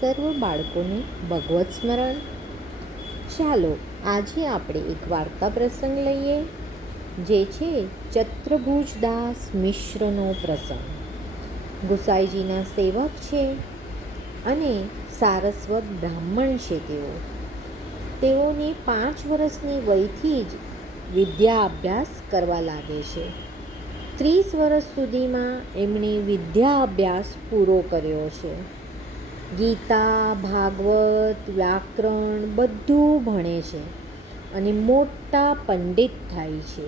સર્વ બાળકોને ભગવત સ્મરણ. ચાલો આજે આપણે એક વાર્તા પ્રસંગ લઈએ, જે છે ચતુર્ભુજદાસ મિશ્રનો પ્રસંગ. ગુસાઈજીના સેવક છે અને સારસ્વત બ્રાહ્મણ છે. તેઓને 5 વર્ષની વયથી જ વિદ્યા અભ્યાસ કરવા લાગે છે. 30 વર્ષ સુધીમાં એમણે વિદ્યા અભ્યાસ પૂરો કર્યો છે. ગીતા, ભાગવત, વ્યાકરણ બધું ભણે છે અને મોટા પંડિત થાય છે.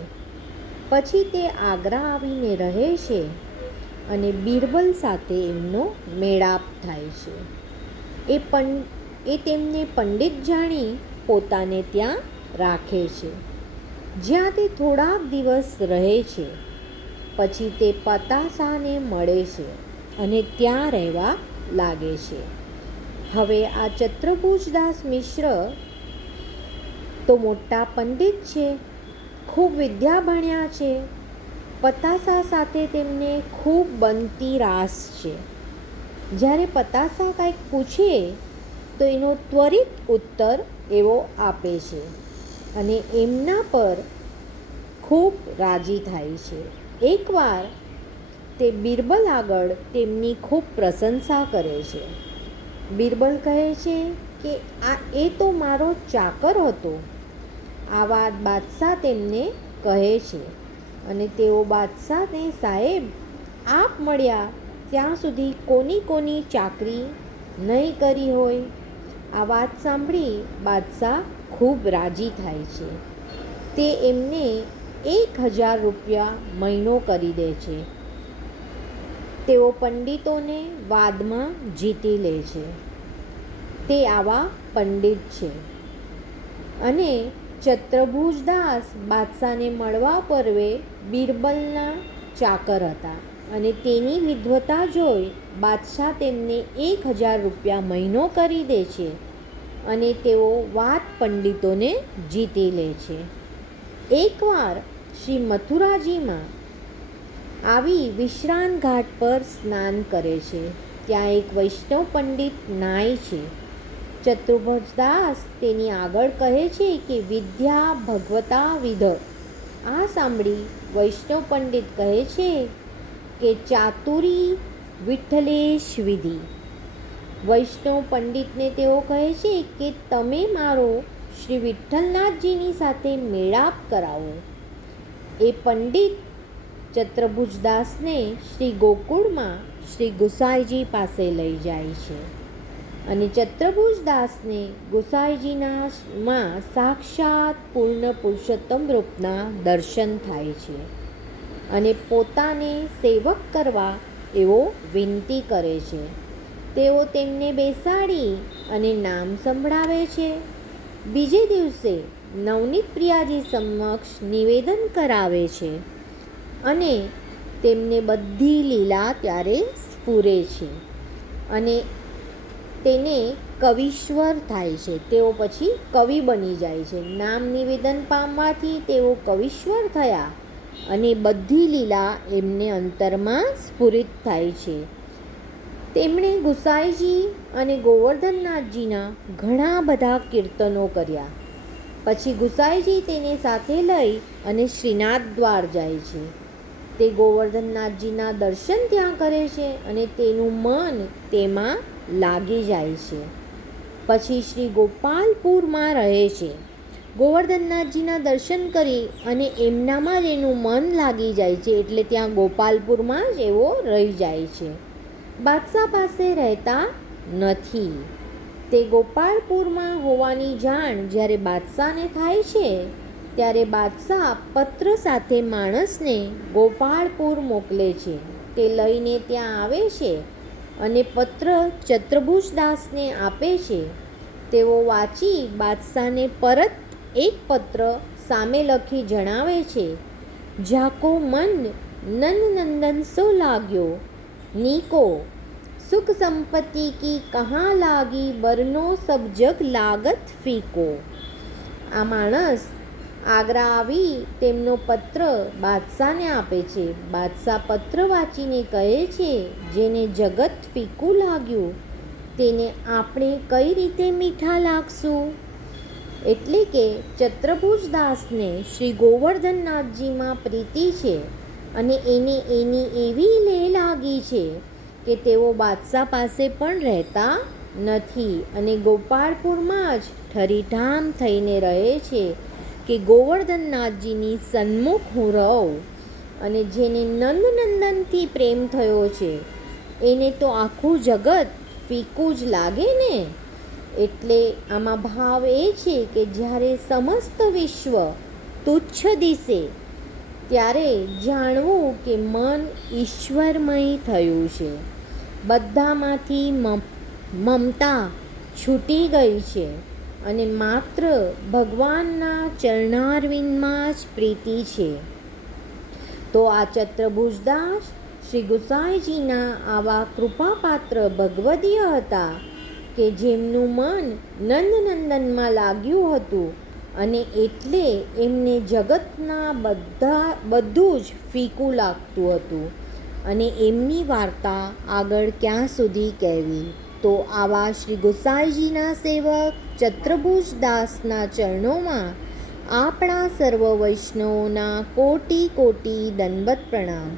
પછી તે આગ્રા આવીને રહે છે અને બિરબલ સાથે એમનો મેળાપ થાય છે. એ તેમને પંડિત જાણી પોતાને ત્યાં રાખે છે, જ્યાં તે થોડાક દિવસ રહે છે. પછી તે પતાસાને મળે છે અને ત્યાં રહેવા લાગે છે. હવે આ ચતુર્ભુજદાસ મિશ્ર તો મોટા પંડિત છે, ખૂબ વિદ્યા ભણ્યા છે. પતાસા સાથે તેમને ખૂબ બનતી રાસ છે. જ્યારે પતાસા કંઈક પૂછે તો એનો ત્વરિત ઉત્તર એવો આપે છે અને એમના પર ખૂબ રાજી થાય છે. એકવાર તે બિરબલ આગળ તેમની ખૂબ પ્રશંસા કરે છે. બિરબલ કહે છે કે એ તો મારો ચાકર હતો. આ વાત બાદશાહ તેમને કહે છે અને તેઓ બાદશાહને, સાહેબ, આપ મળ્યા ત્યાં સુધી કોની ચાકરી નહીં કરી હોય. આ વાત સાંભળી બાદશાહ ખૂબ રાજી થાય છે. તે એમને 1000 રૂપિયા મહિનો કરી દે છે. તેઓ પંડિતોને વાદમાં જીતી લે છે. તે આવા પંડિત છે. અને ચતુર્ભુજદાસ બાદશાહને મળવા પર્વે બિરબલના ચાકર હતા અને તેની વિદ્વતા જોઈ બાદશાહ તેમને 1000 રૂપિયા મહિનો કરી દે છે અને તેઓ વાદ પંડિતોને જીતી લે છે. એકવાર શ્રી મથુરાજીમાં આવી વિશ્રામ ઘાટ પર સ્નાન કરે છે. ત્યાં એક વૈષ્ણવ પંડિત નાય છે. ચતુર્ભુજદાસ તેની આગળ કહે છે કે વિદ્યા ભગવતા વિધ. આ સાંભળી વૈષ્ણવ પંડિત કહે છે કે ચાતુરી વિઠ્ઠલેશ વિધિ. વૈષ્ણવ પંડિતને તેઓ કહે છે કે તમે મારો શ્રી વિઠ્ઠલનાથજીની સાથે મેળાપ કરાવો. એ પંડિત ચતુર્ભુજદાસને શ્રી ગોકુળમાં શ્રી ગુસાઈજી પાસે લઈ જાય છે અને ચતુર્ભુજદાસને ગુસાઈજીમાં સાક્ષાત પૂર્ણ પુરુષોત્તમ રૂપના દર્શન થાય છે અને પોતાને સેવક કરવા એવો વિનંતી કરે છે. તેઓ તેમને બેસાડી અને નામ સંભળાવે છે. બીજે દિવસે નવનીત પ્રિયાજી સમક્ષ નિવેદન કરાવે છે અને તેમને બધી લીલા ત્યારે સ્ફુરે છે અને તેને કવિશ્વર થાય છે. તેઓ પછી કવિ બની જાય છે. નામ નિવેદન પામવાથી તેઓ કવિશ્વર થયા અને બધી લીલા એમને અંતરમાં સ્ફુરિત થાય છે. તેમણે ગુસાઈજી અને ગોવર્ધનનાથજીના ઘણા બધા કીર્તનો કર્યા. પછી ગુસાઈજી તેને સાથે લઈ અને શ્રીનાથ દ્વાર જાય છે. તે ગોવર્ધનનાથજીના દર્શન ત્યાં કરે છે અને તેનું મન તેમાં લાગી જાય છે. પછી શ્રી ગોપાલપુરમાં રહે છે. ગોવર્ધનનાથજીના દર્શન કરી અને એમનામાં જ એનું મન લાગી જાય છે, એટલે ત્યાં ગોપાલપુરમાં જ એવો રહી જાય છે. બાદશાહ પાસે રહેતા નથી. તે ગોપાલપુરમાં હોવાની જાણ જ્યારે બાદશાહને થાય છે, ત્યારે બાદશાહ પત્ર સાથે માણસને ગોપાલપુર મોકલે છે. તે લઈને ત્યાં આવે છે અને પત્ર ચતુર્ભુજદાસને આપે છે. તેઓ વાંચી બાદશાહને પરત એક પત્ર સામે લખી જણાવે છે, જાકો મન નંદનંદન સો લાગ્યો, નીકો સુખ સંપત્તિ કી કહા લાગી, બરનો સબ જગ લાગત ફીકો. આ માણસ આગ્રા આવી તેમનો પત્ર બાદશાહને આપે છે. બાદશાહ પત્ર વાંચીને કહે છે, જેને જગત ફીકું લાગ્યું તેને આપણે કઈ રીતે મીઠા લાગશું? એટલે કે ચત્રભુજદાસને શ્રી ગોવર્ધનનાથજીમાં પ્રીતિ છે અને એને એની એવી લેહ લાગી છે કે તેઓ બાદશાહ પાસે પણ રહેતા નથી અને ગોપાળપુરમાં જ ઠરીઠામ થઈને રહે છે કે ગોવર્ધનનાથજીની સન્મુખ હું રહું. અને જેને નંદનંદનથી પ્રેમ થયો છે એને તો આખું જગત ફીકું જ લાગે ને. એટલે આમાં ભાવ એ છે કે જ્યારે સમસ્ત વિશ્વ તુચ્છ દિશે ત્યારે જાણવું કે મન ઈશ્વરમય થયું છે. બધામાંથી મમતા છૂટી ગઈ છે અને માત્ર ભગવાનના ચરણારવિંદમાં જ પ્રીતિ છે. તો આ ચત્રભુજદાસ શ્રી ગુસાઈજીના આવા કૃપાપાત્ર ભગવદીય હતા કે જેમનું મન નંદનંદનમાં લાગ્યું હતું અને એટલે એમને જગતના બધું જ ફીકું લાગતું હતું અને એમની વાર્તા આગળ ક્યાં સુધી કહેવી. તો આવા શ્રી ગુસાઈજીના સેવક ચત્રભુજદાસના ચરણોમાં આપણા સર્વ વૈષ્ણવોના કોટી કોટી દંડવત પ્રણામ.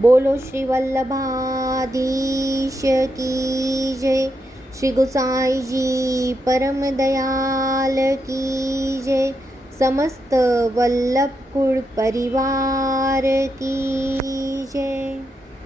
બોલો શ્રી વલ્લભાધીશ કી જય. શ્રી ગુસાઈજી પરમ દયાલ કી જય. સમસ્ત વલ્લભ કુળ પરિવાર કી જય.